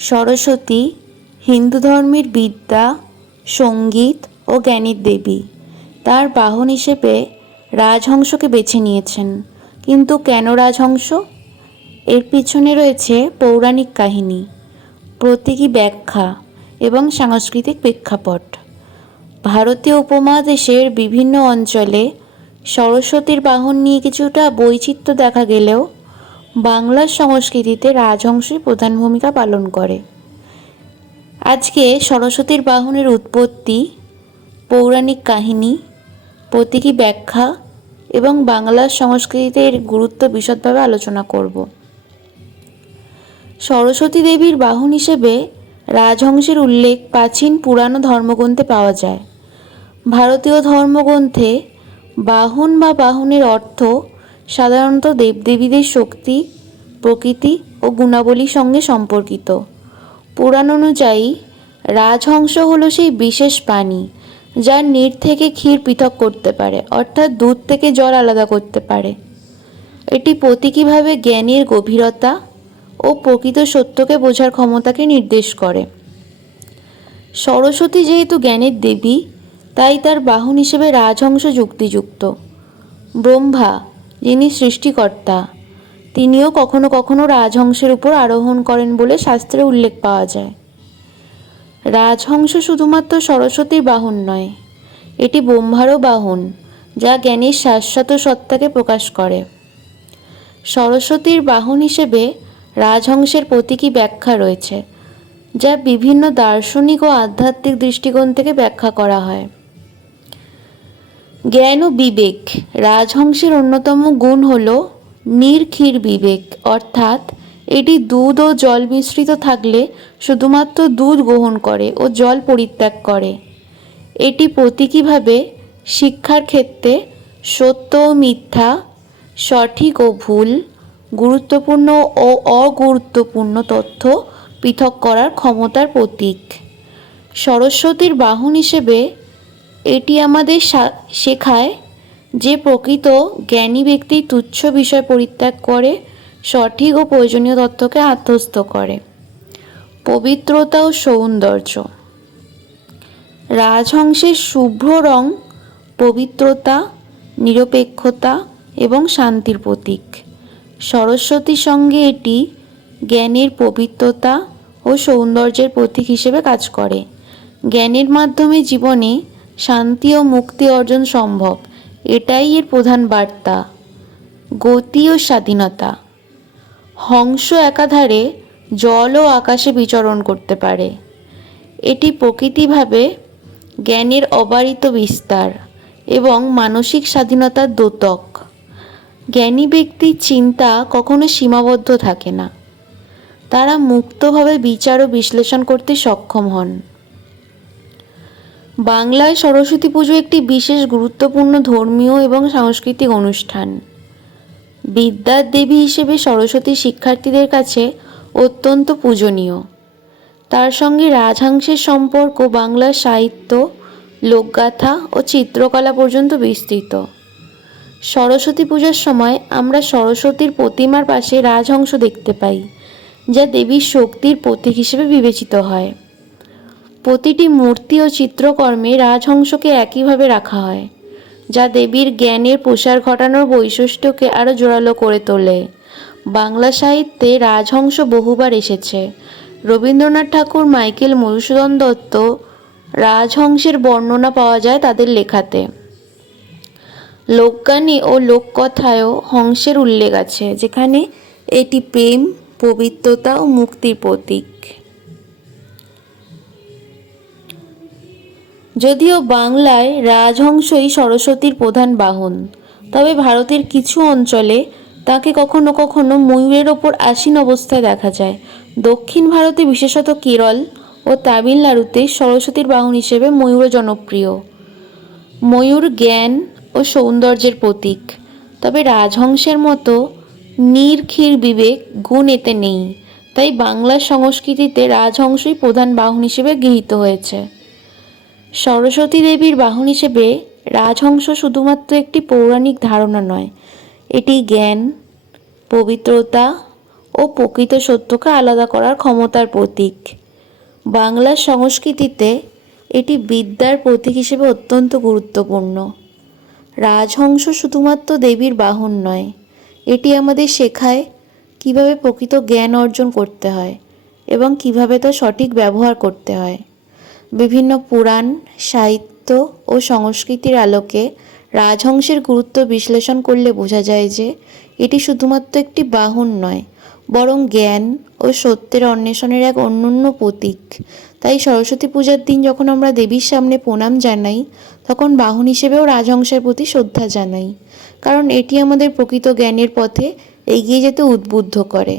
সরস্বতী হিন্দু ধর্মের বিদ্যা, সঙ্গীত ও জ্ঞানের দেবী। তার বাহন হিসেবে রাজহংসকে বেছে নিয়েছেন। কিন্তু কেন রাজহংস? এর পিছনে রয়েছে পৌরাণিক কাহিনী, প্রতীকী ব্যাখ্যা এবং সাংস্কৃতিক প্রেক্ষাপট। ভারতীয় উপমহাদেশের বিভিন্ন অঞ্চলে সরস্বতীর বাহন নিয়ে কিছুটা বৈচিত্র্য দেখা গেলেও বাংলার সংস্কৃতিতে রাজহংসই প্রধান ভূমিকা পালন করে। আজকে সরস্বতীর বাহনের উৎপত্তি, পৌরাণিক কাহিনী, প্রতীকী ব্যাখ্যা এবং বাংলার সংস্কৃতিতে এর গুরুত্ব বিশদভাবে আলোচনা করব। সরস্বতী দেবীর বাহন হিসেবে রাজহংসের উল্লেখ প্রাচীন পুরানো ধর্মগ্রন্থে পাওয়া যায়। ভারতীয় ধর্মগ্রন্থে বাহন বা বাহনের অর্থ সাধারণত দেবদেবীদের শক্তি, প্রকৃতি ও গুণাবলীর সঙ্গে সম্পর্কিত। পুরাণ অনুযায়ী রাজহংস হলো সেই বিশেষ প্রাণী যা নীড় থেকে ক্ষীর পৃথক করতে পারে, অর্থাৎ দুধ থেকে জল আলাদা করতে পারে। এটি প্রতীকীভাবে জ্ঞানের গভীরতা ও প্রকৃত সত্যকে বোঝার ক্ষমতাকে নির্দেশ করে। সরস্বতী যেহেতু জ্ঞানের দেবী, তাই তার বাহন হিসেবে রাজহংস যুক্তিযুক্ত। ব্রহ্মা, যিনি সৃষ্টিকর্তা, তিনিও কখনো কখনো রাজহংসের উপর আরোহণ করেন বলে শাস্ত্রে উল্লেখ পাওয়া যায়। রাজহংস শুধুমাত্র সরস্বতীর বাহন নয়, এটি ব্রহ্মারও বাহন, যা জ্ঞানের শাশ্বত সত্তাকে প্রকাশ করে। সরস্বতীর বাহন হিসেবে রাজহংসের প্রতীকী ব্যাখ্যা রয়েছে, যা বিভিন্ন দার্শনিক ও আধ্যাত্মিক দৃষ্টিকোণ থেকে ব্যাখ্যা করা হয়। জ্ঞান ও বিবেক। রাজহংসের অন্যতম গুণ হল নির্ক্ষীর বিবেক, অর্থাৎ এটি দুধ ও জল মিশ্রিত থাকলে শুধুমাত্র দুধ গ্রহণ করে ও জল পরিত্যাগ করে। এটি প্রতীকীভাবে শিক্ষার ক্ষেত্রে সত্য ও মিথ্যা, সঠিক ও ভুল, গুরুত্বপূর্ণ ও অগুরুত্বপূর্ণ তথ্য পৃথক করার ক্ষমতার প্রতীক। সরস্বতীর বাহন হিসেবে এটি আমাদের শেখায় যে প্রকৃত জ্ঞানী ব্যক্তি তুচ্ছ বিষয় পরিত্যাগ করে সঠিক ও প্রয়োজনীয় তথ্যকে আত্মস্থ করে। পবিত্রতা ও সৌন্দর্য। রাজহংসের শুভ্র রং পবিত্রতা, নিরপেক্ষতা এবং শান্তির প্রতীক। সরস্বতীর সঙ্গে এটি জ্ঞানের পবিত্রতা ও সৌন্দর্যের প্রতীক হিসেবে কাজ করে। জ্ঞানের মাধ্যমে জীবনে শান্তি ও মুক্তি অর্জন সম্ভব, এটাই এর প্রধান বার্তা। গতি ও স্বাধীনতা। হংস একাধারে জল ও আকাশে বিচরণ করতে পারে। এটি প্রকৃতিভাবে জ্ঞানের অবারিত বিস্তার এবং মানসিক স্বাধীনতার দ্যোতক। জ্ঞানী ব্যক্তির চিন্তা কখনো সীমাবদ্ধ থাকে না, তারা মুক্তভাবে বিচার ও বিশ্লেষণ করতে সক্ষম হন। বাংলায় সরস্বতী পুজো একটি বিশেষ গুরুত্বপূর্ণ ধর্মীয় এবং সাংস্কৃতিক অনুষ্ঠান। বিদ্যার দেবী হিসেবে সরস্বতী শিক্ষার্থীদের কাছে অত্যন্ত পূজনীয়। তার সঙ্গে রাজহংসের সম্পর্ক বাংলার সাহিত্য, লোকগাথা ও চিত্রকলা পর্যন্ত বিস্তৃত। সরস্বতী পূজার সময় আমরা সরস্বতীর প্রতিমার পাশে রাজহংস দেখতে পাই, যা দেবীর শক্তির প্রতীক হিসেবে বিবেচিত হয়। প্রতিটি মূর্তি ও চিত্রকর্মে রাজহংসকে একইভাবে রাখা হয়, যা দেবীর জ্ঞানের প্রসার ঘটানোর বৈশিষ্ট্যকে আরও জোরালো করে তোলে। বাংলা সাহিত্যে রাজহংস বহুবার এসেছে। রবীন্দ্রনাথ ঠাকুর, মাইকেল মধুসূদন দত্ত রাজহংসের বর্ণনা পাওয়া যায় তাদের লেখাতে। লোকগানে ও লোককথায়ও হংসের উল্লেখ আছে, যেখানে এটি প্রেম, পবিত্রতা ও মুক্তির প্রতীক। যদিও বাংলায় রাজহংসই সরস্বতীর প্রধান বাহন, তবে ভারতের কিছু অঞ্চলে তাকে কখনো কখনো ময়ূরের ওপর আসীন অবস্থায় দেখা যায়। দক্ষিণ ভারতে, বিশেষত কেরল ও তামিলনাড়ুতে সরস্বতীর বাহন হিসেবে ময়ূর জনপ্রিয়। ময়ূর জ্ঞান ও সৌন্দর্যের প্রতীক, তবে রাজহংসের মতো নির্ক্ষীর বিবেক গুণ এতে নেই। তাই বাংলার সংস্কৃতিতে রাজহংসই প্রধান বাহন হিসেবে গৃহীত হয়েছে। সরস্বতী দেবীর বাহন হিসেবে রাজহংস শুধুমাত্র একটি পৌরাণিক ধারণা নয়, এটি জ্ঞান, পবিত্রতা ও ও প্রকৃত সত্যকে আলাদা করার ক্ষমতার প্রতীক। বাংলার সংস্কৃতিতে এটি বিদ্যার প্রতীক হিসেবে অত্যন্ত গুরুত্বপূর্ণ। রাজহংস শুধুমাত্র দেবীর বাহন নয়, এটি আমাদের শেখায় কিভাবে প্রকৃত জ্ঞান অর্জন করতে হয় এবং কিভাবে তা সঠিক ব্যবহার করতে হয়। বিভিন্ন পুরাণ, সাহিত্য ও সংস্কৃতির আলোকে রাজহংসের গুরুত্ব বিশ্লেষণ করলে বোঝা যায় যে এটি শুধুমাত্র একটি বাহন নয়, বরং জ্ঞান ও সত্যের অন্বেষণের এক অনন্য প্রতীক। তাই সরস্বতী পূজার দিন যখন আমরা দেবীর সামনে প্রণাম জানাই, তখন বাহন হিসেবেও রাজহংসের প্রতি শ্রদ্ধা জানাই, কারণ এটি আমাদের প্রকৃত জ্ঞানের পথে এগিয়ে যেতে উদ্বুদ্ধ করে।